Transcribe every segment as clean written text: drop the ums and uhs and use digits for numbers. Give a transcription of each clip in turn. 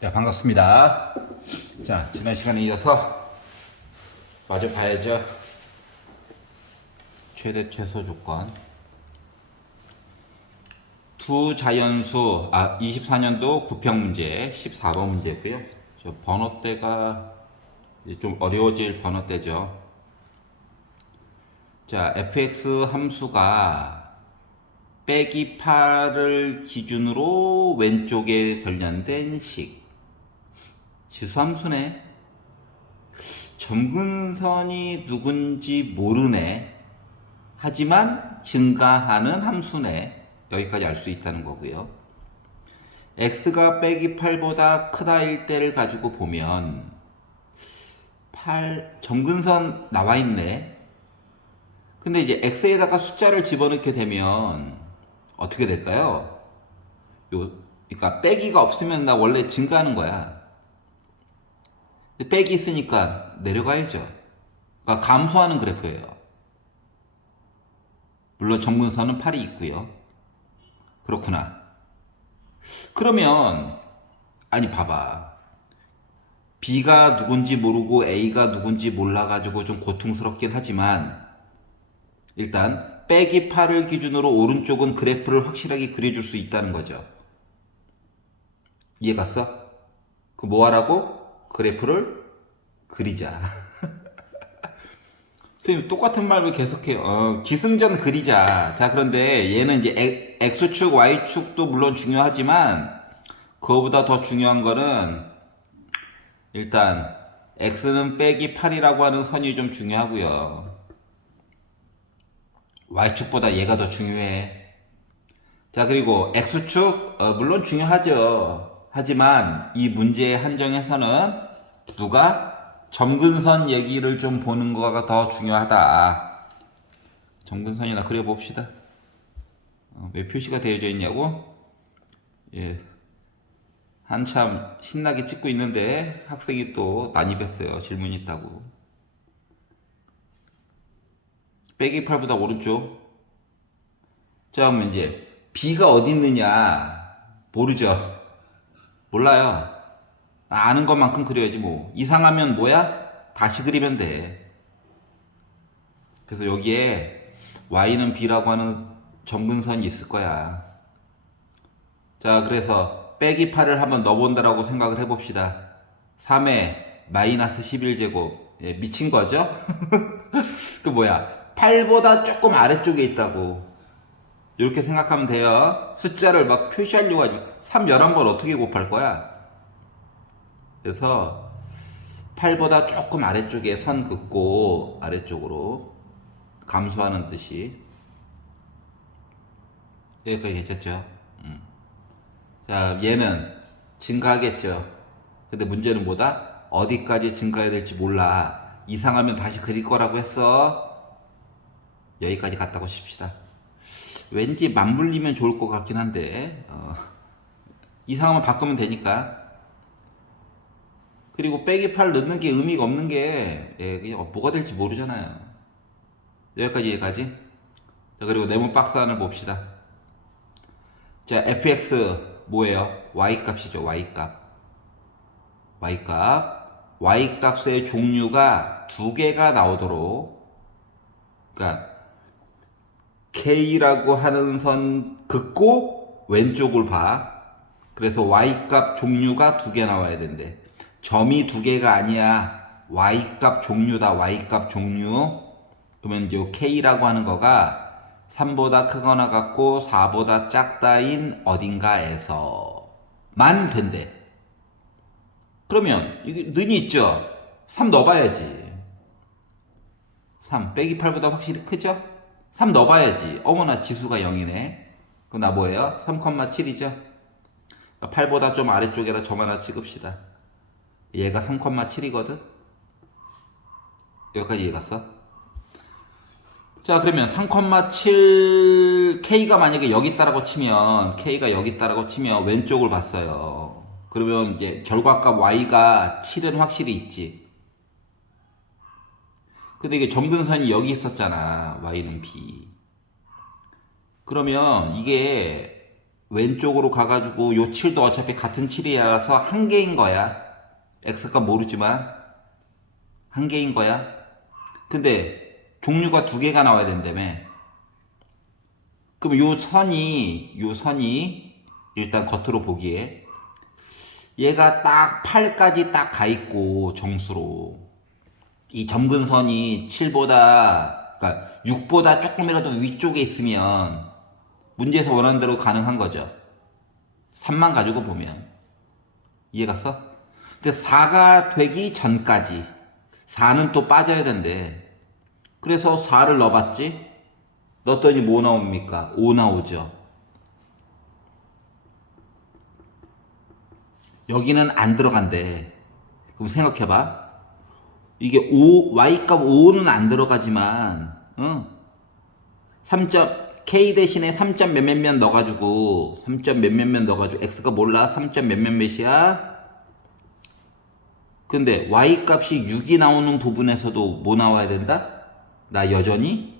네, 반갑습니다. 자, 지난 시간에 이어서 마저 봐야죠. 최대 최소 조건. 두 자연수, 24년도 구평 문제 14번 문제고요. 저 번호대가 좀 어려워질 번호대죠. 자, fx 함수가 빼기 8을 기준으로 왼쪽에 관련된 식. 지수함수네. 점근선이 누군지 모르네. 하지만 증가하는 함수네. 여기까지 알 수 있다는 거고요. x가 빼기 8보다 크다일 때를 가지고 보면 점근선 나와 있네. 근데 이제 x에다가 숫자를 집어넣게 되면 어떻게 될까요? 그러니까 빼기가 없으면 나 원래 증가하는 거야. 근데 빼기 있으니까 내려가야죠. 그러니까 감소하는 그래프예요. 물론 점근선은 8이 있고요. 그렇구나. 그러면 아니 봐봐. B가 누군지 모르고 A가 누군지 몰라가지고 좀 고통스럽긴 하지만 일단 빼기 8을 기준으로 오른쪽은 그래프를 확실하게 그려줄 수 있다는 거죠. 이해 갔어? 그 뭐 하라고? 그래프를 그리자. 선생님 똑같은 말을 계속해요. 기승전 그리자. 자, 그런데 얘는 이제 X축, Y축도 물론 중요하지만 그거보다 더 중요한 거는 일단 X는 빼기 8이라고 하는 선이 좀 중요하고요. Y축보다 얘가 더 중요해. 자, 그리고 X축 물론 중요하죠. 하지만 이 문제의 한정에서는 누가 점근선 얘기를 좀 보는 거가 더 중요하다. 점근선이나 그려봅시다. 왜 표시가 되어져 있냐고? 예, 한참 신나게 찍고 있는데 학생이 또 난입했어요. 질문이 있다고. 빼기 8보다 오른쪽. 자, 그럼 이제 B가 어디 있느냐? 모르죠. 몰라요. 아는 것만큼 그려야지 뭐. 이상하면 뭐야? 다시 그리면 돼. 그래서 여기에 Y는 B라고 하는 점근선이 있을 거야. 자, 그래서 빼기 8을 한번 넣어본다라고 생각을 해봅시다. 3에 마이너스 11제곱. 예, 미친 거죠? 그 뭐야? 8보다 조금 아래쪽에 있다고. 이렇게 생각하면 돼요. 숫자를 막 표시하려고 하지. 3 11번 어떻게 곱할 거야? 그래서 8보다 조금 아래쪽에 선 긋고 아래쪽으로 감소하는 뜻이 여기까지 괜찮죠? 자, 얘는 증가하겠죠. 근데 문제는 뭐다? 어디까지 증가해야 될지 몰라. 이상하면 다시 그릴 거라고 했어. 여기까지 갔다고 칩시다. 왠지 맞물리면 좋을 것 같긴 한데 이상하면 바꾸면 되니까. 그리고 빼기 8 넣는 게 의미가 없는 게 그냥 뭐가 될지 모르잖아요. 여기까지. 자, 그리고 네모 박스 안을 봅시다. 자, fx 뭐예요? y 값이죠. y 값. y 값. y 값의 종류가 두 개가 나오도록, 그러니까 k라고 하는 선 긋고 왼쪽을 봐. 그래서 y 값 종류가 두 개 나와야 된대. 점이 두 개가 아니야. y 값 종류다. y 값 종류. 그러면 요 k라고 하는 거가 3보다 크거나 같고 4보다 작다인 어딘가에서만 된대. 그러면 이게 는이 있죠? 3 넣어봐야지. 3 빼기 8보다 확실히 크죠? 3 넣어봐야지. 어머나 지수가 0이네. 그럼 나 뭐예요? 3,7이죠? 8보다 좀 아래쪽에다 점 하나 찍읍시다. 얘가 3,7이거든? 여기까지 이해 갔어? 자, 그러면 3,7 K가 만약에 여기 있다라고 치면 K가 여기 있다라고 치면 왼쪽을 봤어요. 그러면 이제 결과값 Y가 7은 확실히 있지. 근데 이게 점근선이 여기 있었잖아. Y는 B. 그러면 이게 왼쪽으로 가가지고 요 7도 어차피 같은 7이라서 한 개인 거야. x값 모르지만 한 개인 거야. 근데 종류가 두 개가 나와야 된다며. 그럼 요 선이 일단 겉으로 보기에 얘가 딱 8까지 딱 가 있고 정수로 이 점근선이 7보다 그러니까 6보다 조금이라도 위쪽에 있으면 문제에서 원하는 대로 가능한 거죠. 3만 가지고 보면 이해갔어? 근데 4가 되기 전까지 4는 또 빠져야 된대. 그래서 4를 넣어봤지? 넣었더니 뭐 나옵니까? 5 나오죠. 여기는 안 들어간대. 그럼 생각해봐. 이게 5, y값 5는 안 들어가지만 3점 k 대신에 3점 몇몇몇 넣어가지고 3점 몇몇몇 넣어가지고 x가 몰라. 3점 몇몇몇이야. 근데 y값이 6이 나오는 부분에서도 뭐 나와야 된다? 나 여전히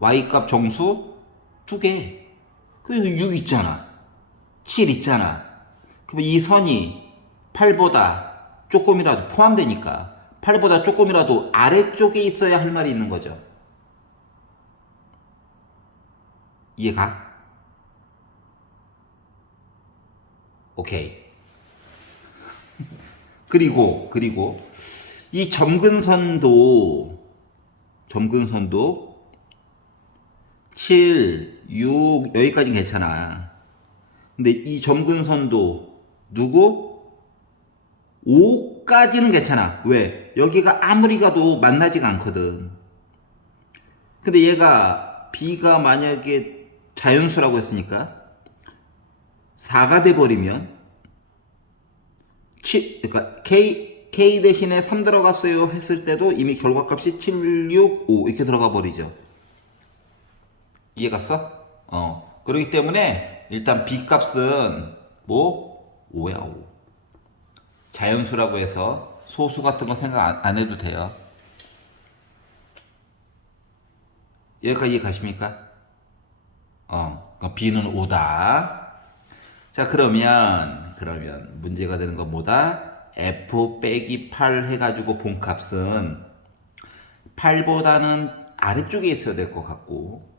y값 정수 2개. 그리고 6 있잖아. 7 있잖아. 그럼 이 선이 8보다 조금이라도 포함되니까 8보다 조금이라도 아래쪽에 있어야 할 말이 있는 거죠. 이해가? 오케이. 그리고 이 점근선도 7, 6 여기까지는 괜찮아. 근데 이 점근선도 누구? 5까지는 괜찮아. 왜? 여기가 아무리 가도 만나지가 않거든. 근데 얘가 B가 만약에 자연수라고 했으니까 4가 돼버리면 그러니까 K 대신에 3 들어갔어요 했을 때도 이미 결과값이 7, 6, 5 이렇게 들어가 버리죠. 이해갔어? 그렇기 때문에 일단 B 값은 뭐? 5야 5. 자연수라고 해서 소수 같은 거 생각 안 해도 돼요. 여기까지 이해가십니까? B는 5다. 자, 그러면 문제가 되는 건 뭐다? F 빼기 8 해가지고 본 값은 8보다는 아래쪽에 있어야 될 것 같고,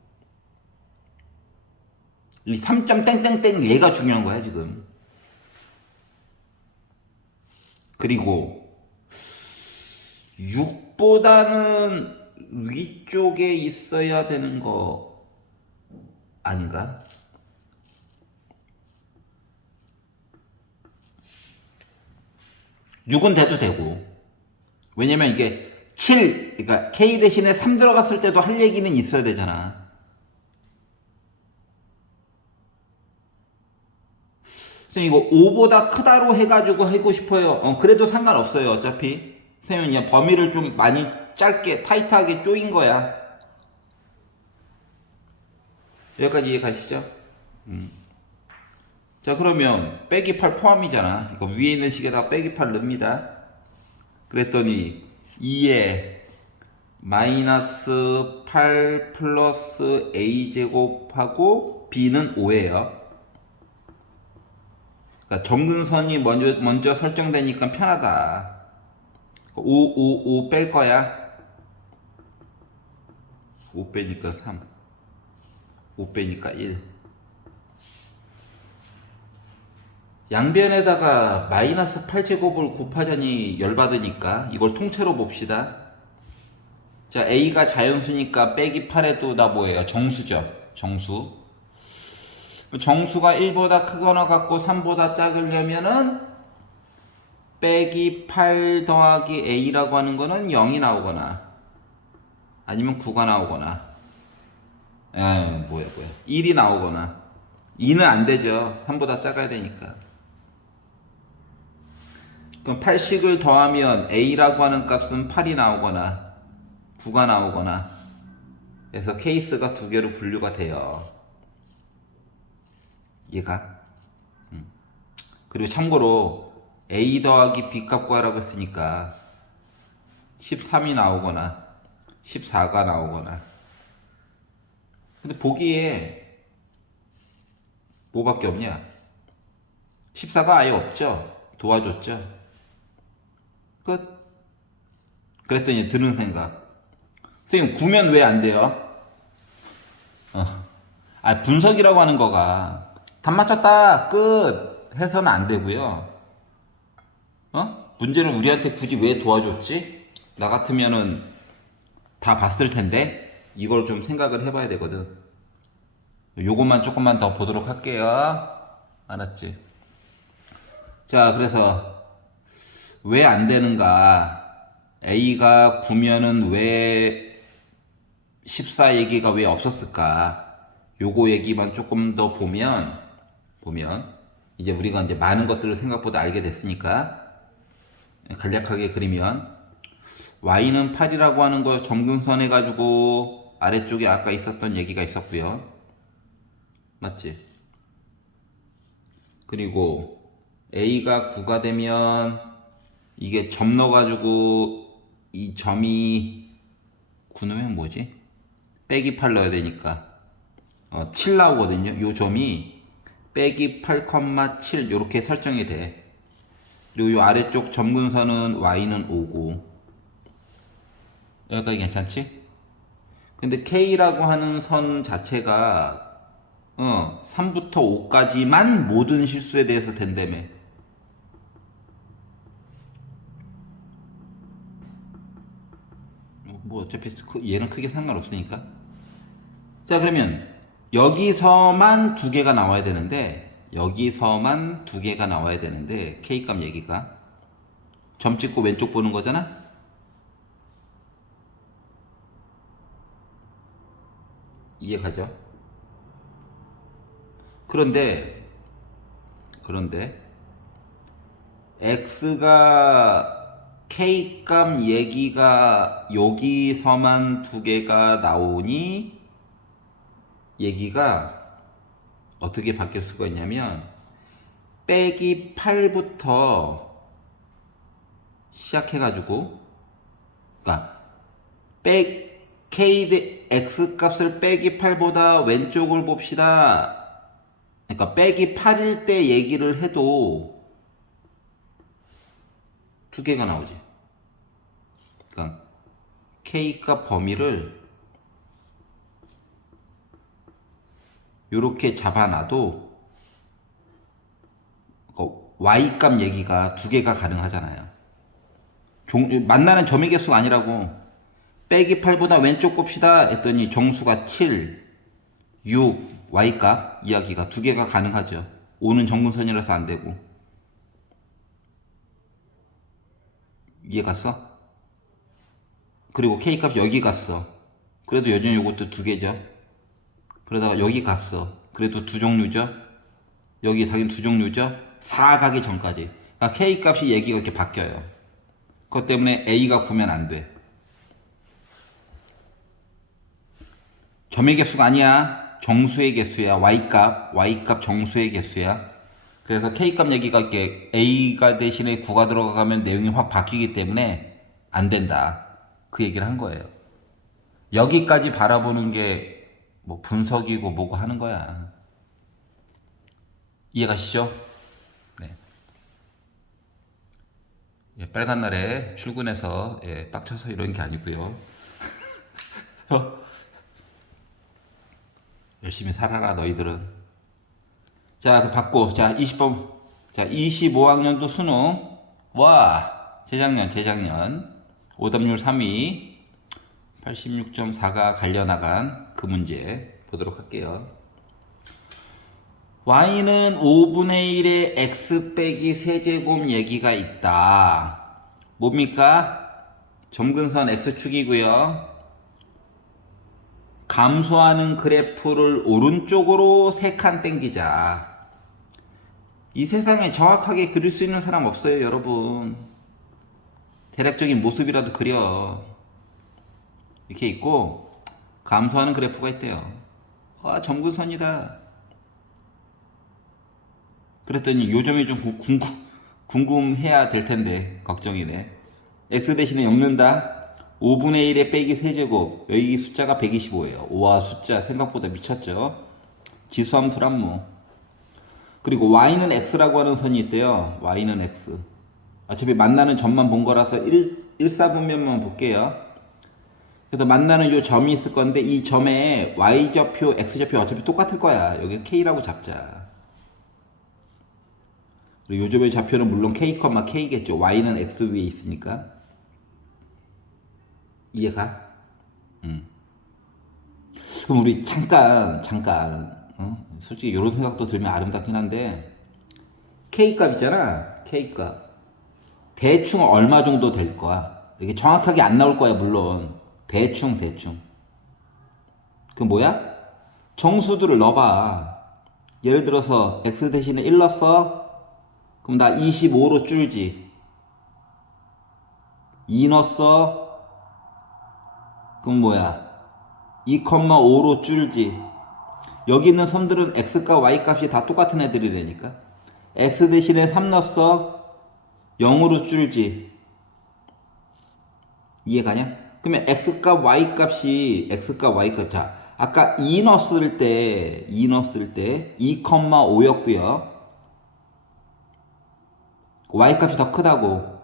이 3점 땡땡땡 얘가 중요한 거야, 지금. 그리고 6보다는 위쪽에 있어야 되는 거 아닌가? 육은 돼도 되고. 왜냐면 이게 7, 그러니까 K 대신에 3 들어갔을 때도 할 얘기는 있어야 되잖아. 선생님 이거 5보다 크다로 해가지고 하고 싶어요. 그래도 상관없어요. 어차피 선생님 그냥 범위를 좀 많이 짧게 타이트하게 쪼인 거야. 여기까지 이해 가시죠? 자, 그러면 빼기 8 포함이잖아. 이거 위에 있는 식에다가 빼기 8 넣습니다. 그랬더니 2에 마이너스 8 플러스 a제곱하고 b는 5예요. 그러니까 점근선이 먼저 설정되니까 편하다. 5 뺄 거야. 5 빼니까 3. 5 빼니까 1. 양변에다가 마이너스 8제곱을 곱하자니 열받으니까 이걸 통째로 봅시다. 자, A가 자연수니까 빼기 8에도 다 뭐예요? 정수죠. 정수. 정수가 1보다 크거나 같고 3보다 작으려면은 빼기 8 더하기 A라고 하는 거는 0이 나오거나 아니면 9가 나오거나 뭐야 1이 나오거나 2는 안 되죠. 3보다 작아야 되니까. 그럼 8씩을 더하면 A라고 하는 값은 8이 나오거나 9가 나오거나 그래서 케이스가 두 개로 분류가 돼요. 얘가 그리고 참고로 A 더하기 B 값 구하라고 했으니까 13이 나오거나 14가 나오거나 근데 보기에 뭐밖에 없냐? 14가 아예 없죠. 도와줬죠. 끝. 그랬더니 드는 생각. 선생님, 구면 왜 안 돼요? 분석이라고 하는 거가 답 맞췄다 끝 해서는 안 되고요. 문제를 우리한테 굳이 왜 도와줬지? 나 같으면은 다 봤을 텐데 이걸 좀 생각을 해봐야 되거든. 요것만 조금만 더 보도록 할게요. 알았지? 자, 그래서 왜 안 되는가? A가 9면은 왜 14 얘기가 왜 없었을까? 요거 얘기만 조금 더 보면 이제 우리가 이제 많은 것들을 생각보다 알게 됐으니까 간략하게 그리면 y는 8이라고 하는 거 점근선 해가지고 아래쪽에 아까 있었던 얘기가 있었고요. 맞지? 그리고 a가 9가 되면 이게 점 넣어가지고 이 점이 9는 뭐지? 빼기 8 넣어야 되니까 7 나오거든요. 요 점이 빼기 8,7 요렇게 설정이 돼. 그리고 요 아래쪽 점근선은 y는 5고 여기까지 괜찮지? 근데 k라고 하는 선 자체가 3부터 5까지만 모든 실수에 대해서 된다며. 뭐 어차피 얘는 크게 상관없으니까. 자, 그러면 여기서만 두 개가 나와야 되는데 K값 얘기가 점 찍고 왼쪽 보는 거잖아. 이해가죠? 그런데 X가 K값 얘기가 여기서만 두 개가 나오니 얘기가 어떻게 바뀔 수가 있냐면 빼기 8부터 시작해가지고 그러니까 X 값을 빼기 8보다 왼쪽을 봅시다. 그러니까 빼기 8일 때 얘기를 해도 두 개가 나오지. 그러니까 K값 범위를 이렇게 잡아놔도 Y값 얘기가 두 개가 가능하잖아요. 만나는 점의 개수가 아니라고. 빼기 8보다 왼쪽 봅시다 했더니 정수가 7, 6, Y값 이야기가 두 개가 가능하죠. 5는 정근선이라서 안 되고. 이해 갔어? 그리고 K값이 여기 갔어. 그래도 여전히 이것도 두 개죠. 그러다가 여기 갔어. 그래도 두 종류죠. 여기 당연히 두 종류죠. 4 가기 전까지. 그러니까 K값이 얘기가 이렇게 바뀌어요. 그것 때문에 A가 9면 안 돼. 점의 개수가 아니야. 정수의 개수야. Y값 정수의 개수야. 그래서 K값 얘기가 이렇게 A가 대신에 9가 들어가면 내용이 확 바뀌기 때문에 안 된다. 그 얘기를 한 거예요. 여기까지 바라보는 게 뭐 분석이고 뭐고 하는 거야. 이해가시죠? 네. 예, 빨간 날에 출근해서 빡쳐서 이런 게 아니고요. 열심히 살아라 너희들은. 자, 그 받고 자 20번 자 25학년도 수능 와 재작년 오답률 3위 86.4가 갈려나간 그 문제 보도록 할게요. y는 5분의 1의 x 빼기 세제곱 얘기가 있다. 뭡니까? 점근선 x축이고요. 감소하는 그래프를 오른쪽으로 3칸 땡기자. 이 세상에 정확하게 그릴 수 있는 사람 없어요, 여러분. 대략적인 모습이라도 그려. 이렇게 있고 감소하는 그래프가 있대요. 점근선이다. 그랬더니 요점이 좀 궁금해야 될 텐데 걱정이네. x 대신에 엮는다. 5분의 1의 빼기 세제곱. 여기 숫자가 125예요. 와, 숫자 생각보다 미쳤죠. 지수함수란 뭐. 그리고 y는 x라고 하는 선이 있대요. y는 x. 어차피 만나는 점만 본 거라서 1사분면만 볼게요. 그래서 만나는 요 점이 있을 건데 이 점에 y좌표, x좌표 어차피 똑같을 거야. 여기 k라고 잡자. 그리고 요 점의 좌표는 물론 k, k겠죠. y는 x 위에 있으니까. 이해가? 그럼 우리 잠깐 솔직히 이런 생각도 들면 아름답긴 한데 k 값 있잖아. k 값 대충 얼마 정도 될 거야. 이게 정확하게 안 나올 거야 물론. 대충 그 뭐야? 정수들을 넣어봐. 예를 들어서 x 대신에 1 넣었어. 그럼 나 25로 줄지. 2 넣었어. 그럼 뭐야? 2,5로 줄지. 여기 있는 섬들은 x값, y값이 다 똑같은 애들이라니까. x 대신에 3 넣었어. 0으로 줄지. 이해가냐? 그러면 x값, y값. 자, 아까 2 넣었을 때 2,5였고요. y값이 더 크다고.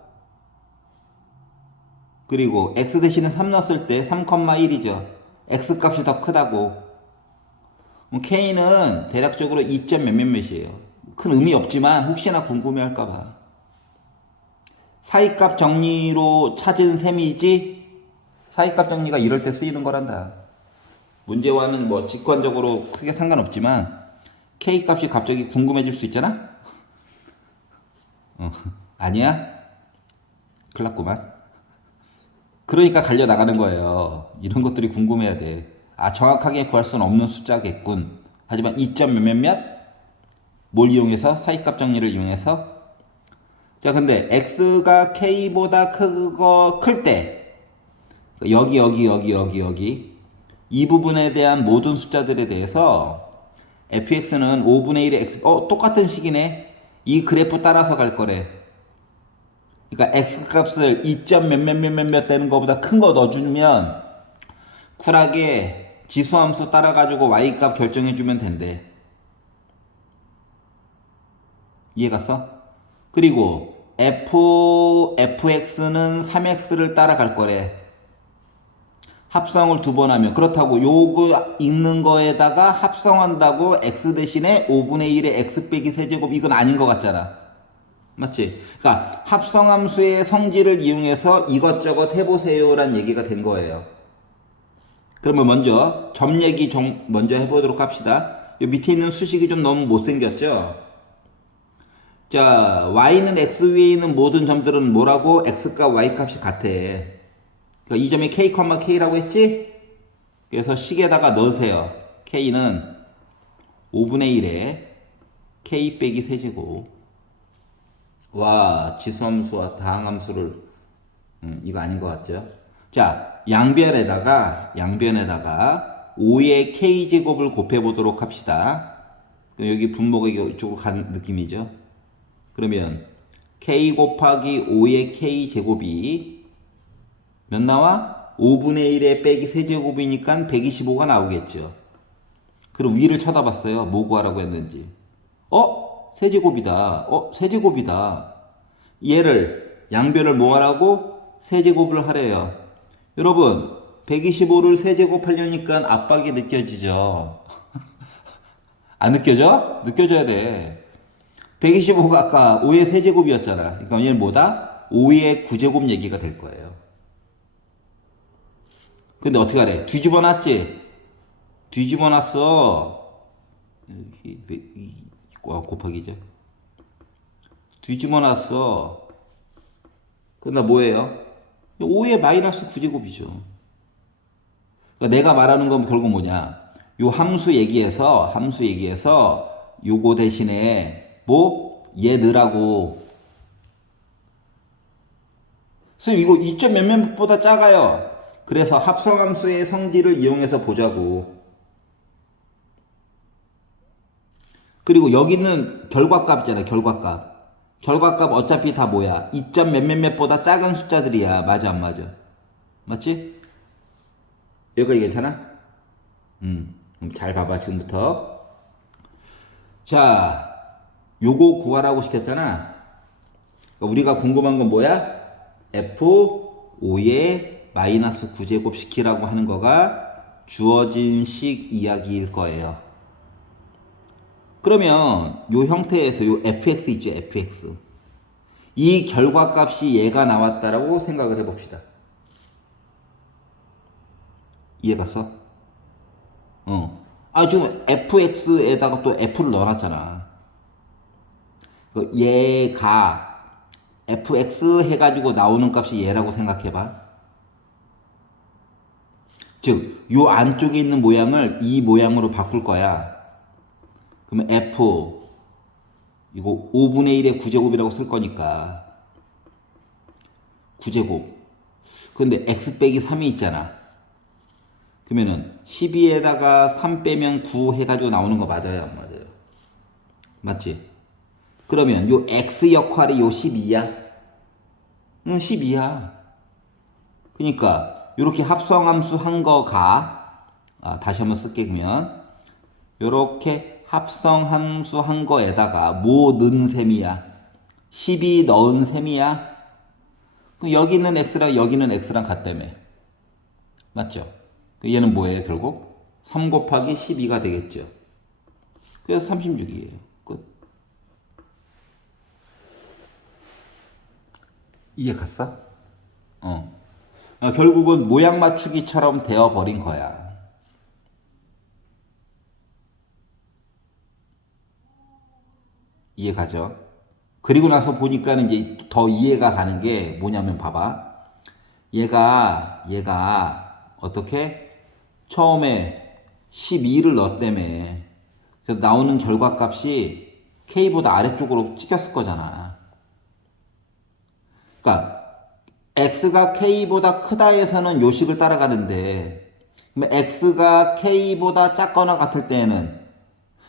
그리고 x 대신에 3 넣었을 때 3,1이죠. x값이 더 크다고. k는 대략적으로 2점 몇몇몇이에요. 큰 의미 없지만 혹시나 궁금해할까봐. 사이값 정리로 찾은 셈이지 사이값 정리가 이럴 때 쓰이는 거란다. 문제와는 뭐 직관적으로 크게 상관없지만 k값이 갑자기 궁금해질 수 있잖아? 아니야? 큰일 났구만. 그러니까 갈려 나가는 거예요. 이런 것들이 궁금해야 돼. 아, 정확하게 구할 수는 없는 숫자겠군. 하지만 2점 몇몇몇 뭘 이용해서? 사이값 정리를 이용해서. 자, 근데 x가 k보다 클 때 여기 이 부분에 대한 모든 숫자들에 대해서 fx는 5분의 1의 x 똑같은 식이네. 이 그래프 따라서 갈 거래. 그러니까 x값을 2점 몇몇몇몇 되는 것보다 큰 거 넣어주면 쿨하게 지수함수 따라가지고 y값 결정해주면 된대. 이해갔어? 그리고 fx는 3x를 따라갈 거래. 합성을 2번 하면. 그렇다고 요거 읽는 거에다가 합성한다고 x 대신에 5분의 1의 x 빼기 세제곱 이건 아닌 것 같잖아. 맞지? 그러니까 합성함수의 성질을 이용해서 이것저것 해보세요 란 얘기가 된 거예요. 그러면 먼저 점 얘기 먼저 해보도록 합시다. 요 밑에 있는 수식이 좀 너무 못생겼죠? 자, y는 x 위에 있는 모든 점들은 뭐라고? x값, y값이 같아. 그러니까 이 점이 k, k라고 했지? 그래서 식에다가 넣으세요. k는 5분의 1에 k 빼기 세제곱. 와, 지수함수와 다항함수를 이거 아닌 것 같죠? 자, 양변에다가 5의 k제곱을 곱해보도록 합시다. 여기 분모가 이쪽으로 가는 느낌이죠. 그러면 k 곱하기 5의 k제곱이 몇 나와? 5분의 1의 빼기 세제곱이니까 125가 나오겠죠. 그럼 위를 쳐다봤어요. 뭐 구하라고 했는지. 세제곱이다. 세제곱이다. 얘를 양변을 뭐 하라고? 세제곱을 하래요. 여러분 125를 세제곱하려니까 압박이 느껴지죠. 안 느껴져? 느껴져야 돼. 125가 아까 5의 세제곱이었잖아. 그러니까 얘는 뭐다? 5의 9제곱 얘기가 될 거예요. 근데 어떻게 하래? 뒤집어 놨지? 뒤집어 놨어. 곱하기죠. 뒤집어 놨어. 그럼 뭐예요? 5의 마이너스 9제곱이죠. 그러니까 내가 말하는 건 결국 뭐냐? 요 함수 얘기해서 요거 대신에 얘 넣으라고. 선생님 이거 2점 몇몇보다 작아요. 그래서 합성함수의 성질을 이용해서 보자고. 그리고 여기 있는 결과값 있잖아. 결과값 어차피 다 뭐야? 2점 몇몇몇보다 작은 숫자들이야. 맞아 안 맞아? 맞지? 여기까지 괜찮아? 그럼 잘 봐봐 지금부터. 자, 요거 구하라고 시켰잖아. 그러니까 우리가 궁금한 건 뭐야? F5의 마이너스 9제곱 시키라고 하는 거가 주어진 식 이야기일 거예요. 그러면 요 형태에서 요 fx 있죠, fx. 이 결과값이 얘가 나왔다라고 생각을 해봅시다. 이해갔어? 지금 fx에다가 또 f를 넣어놨잖아. 얘가 fx 해가지고 나오는 값이 얘라고 생각해봐. 즉, 요 안쪽에 있는 모양을 이 모양으로 바꿀 거야. 그러면 f 이거 5분의 1의 9제곱이라고 쓸 거니까 9제곱. 근데 x 빼기 3이 있잖아. 그러면은 12에다가 3 빼면 9 해가지고 나오는 거 맞아요? 안 맞아요? 맞지? 그러면 요 x 역할이 요 12야? 응, 12야. 그러니까 요렇게 합성함수 한 거가 다시 한번 쓸게. 그러면 요렇게 합성함수 한 거에다가 뭐 넣은 셈이야? 12 넣은 셈이야? 그럼 여기 있는 x랑 여기는 x랑 같다며. 맞죠? 얘는 뭐예요, 결국? 3 곱하기 12가 되겠죠. 그래서 36이에요. 끝. 이해 갔어? 결국은 모양 맞추기처럼 되어버린 거야. 이해 가죠? 그리고 나서 보니까는 이제 더 이해가 가는 게 뭐냐면 봐봐. 얘가 어떻게? 처음에 12를 넣었다며. 그래서 나오는 결과값이 K보다 아래쪽으로 찍혔을 거잖아. 그러니까 X가 K보다 크다에서는 요 식을 따라가는데, 그러면 X가 K보다 작거나 같을 때에는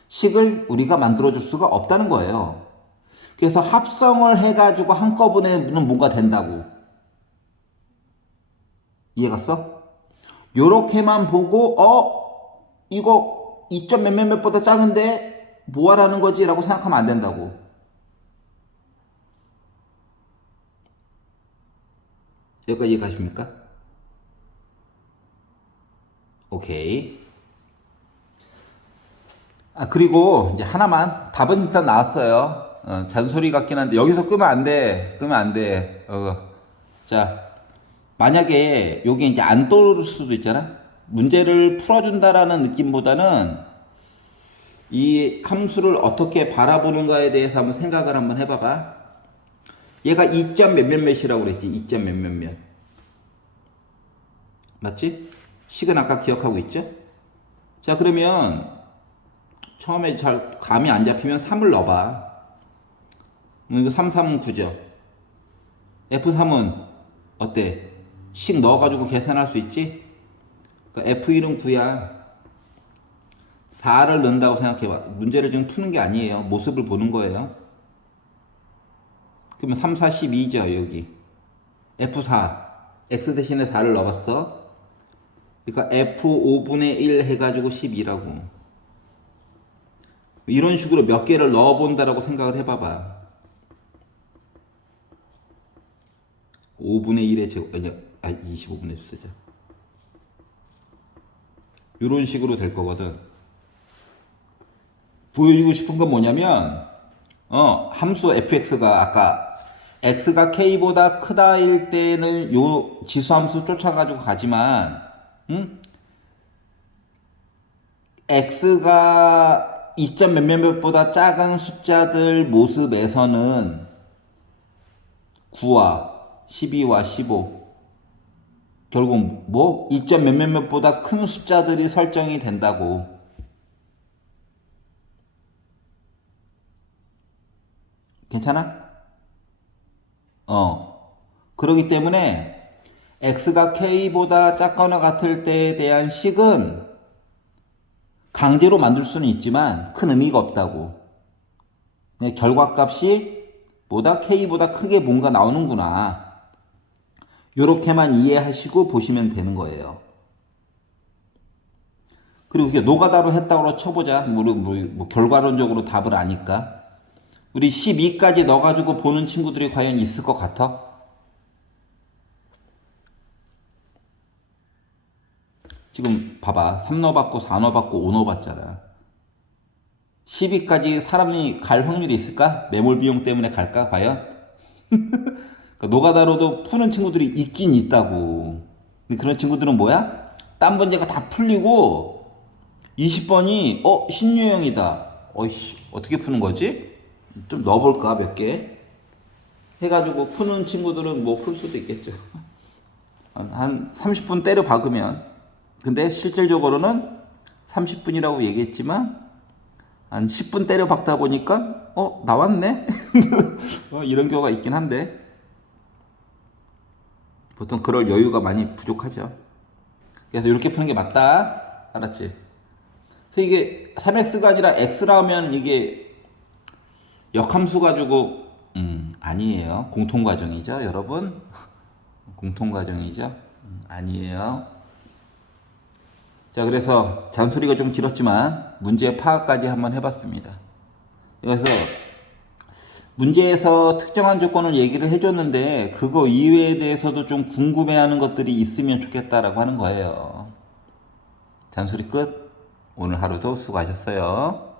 식을 우리가 만들어줄 수가 없다는 거예요. 그래서 합성을 해가지고 한꺼번에는 뭔가 된다고. 이해갔어? 요렇게만 보고 이거 2점 몇몇몇보다 작은데 뭐하라는 거지? 라고 생각하면 안 된다고. 여기까지 이해가십니까? 오케이. 그리고 이제 하나만. 답은 일단 나왔어요. 잔소리 같긴 한데 여기서 끄면 안 돼. 끄면 안 돼. 자, 만약에 여기 이제 안 떠오를 수도 있잖아. 문제를 풀어준다라는 느낌보다는 이 함수를 어떻게 바라보는가에 대해서 한번 생각을 한번 해봐봐. 얘가 2점 몇몇몇이라고 그랬지. 2점 몇몇몇. 맞지? 식은 아까 기억하고 있죠? 자, 그러면 처음에 잘 감이 안 잡히면 3을 넣어봐. 이거 3, 3, 9죠. F3은 어때? 식 넣어가지고 계산할 수 있지? 그러니까 F1은 9야. 4를 넣는다고 생각해봐. 문제를 지금 푸는 게 아니에요. 모습을 보는 거예요. 그러면 3, 4, 12죠, 여기. F4. X 대신에 4를 넣어봤어. 그러니까 F5분의 1 해가지고 12라고. 이런 식으로 몇 개를 넣어본다라고 생각을 해봐봐. 5분의 1의 제곱, 25분의 1 쓰자. 이런 식으로 될 거거든. 보여주고 싶은 건 뭐냐면, 함수 fx가 아까 x가 k보다 크다일 때는 요 지수함수 쫓아가지고 가지만, x가 2점 몇몇몇보다 작은 숫자들 모습에서는 9와 12와 15 결국 뭐 2점 몇몇몇보다 큰 숫자들이 설정이 된다고. 괜찮아? 그러기 때문에 x가 k보다 작거나 같을 때에 대한 식은 강제로 만들 수는 있지만 큰 의미가 없다고. 결과값이 k보다 크게 뭔가 나오는구나. 요렇게만 이해하시고 보시면 되는 거예요. 그리고 이게 노가다로 했다고 쳐보자. 뭐 결과론적으로 답을 아니까. 우리 12까지 넣어가지고 보는 친구들이 과연 있을 것 같아? 지금 봐봐. 3 넣어봤고 4 넣어봤고 5 넣어봤잖아. 12까지 사람이 갈 확률이 있을까? 매몰 비용 때문에 갈까 과연? 그러니까 노가다로도 푸는 친구들이 있긴 있다고. 근데 그런 친구들은 뭐야? 딴 문제가 다 풀리고 20번이 신유형이다. 어이씨 어떻게 푸는 거지? 좀 넣어볼까 몇 개? 해가지고 푸는 친구들은 뭐 풀 수도 있겠죠. 한 30분 때려 박으면. 근데 실질적으로는 30분이라고 얘기했지만 한 10분 때려 박다 보니까 나왔네? 이런 경우가 있긴 한데 보통 그럴 여유가 많이 부족하죠. 그래서 이렇게 푸는 게 맞다. 알았지? 그래서 이게 3x가 아니라 x라 하면 이게 역함수 가지고 아니에요. 공통과정이죠 여러분. 공통과정이죠. 아니에요. 자, 그래서 잔소리가 좀 길었지만 문제 파악까지 한번 해봤습니다. 그래서 문제에서 특정한 조건을 얘기를 해줬는데 그거 이외에 대해서도 좀 궁금해하는 것들이 있으면 좋겠다라고 하는 거예요. 잔소리 끝. 오늘 하루도 수고하셨어요.